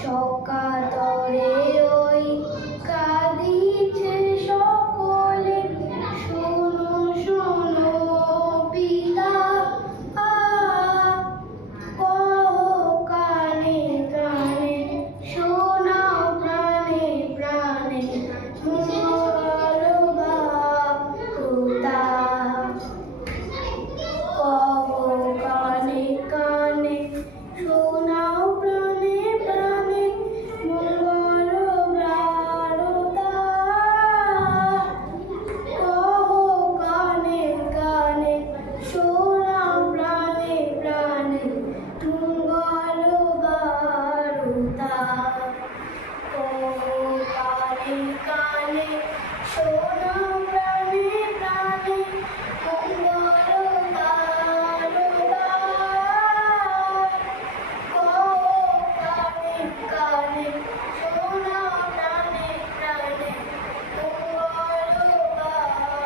শোকাতরে ওই কাঁদিছে সকলে, শোনো শোনো পিতা, কহো কানে কানে, শোনাও প্রাণে প্রাণে, মঙ্গল বার্তা। কহো কানে কানে, শোনাও প্রাণে প্রাণে, মঙ্গল বার্তা। কহো কানে কানে, শোনাও প্রাণে প্রাণে, মঙ্গল বার্তা। কহো কানে কানে, শোনাও প্রাণে প্রাণে, মঙ্গল বার্তা। কহো কানে কানে, শোনাও প্রাণে প্রাণে, মঙ্গল বার্তা।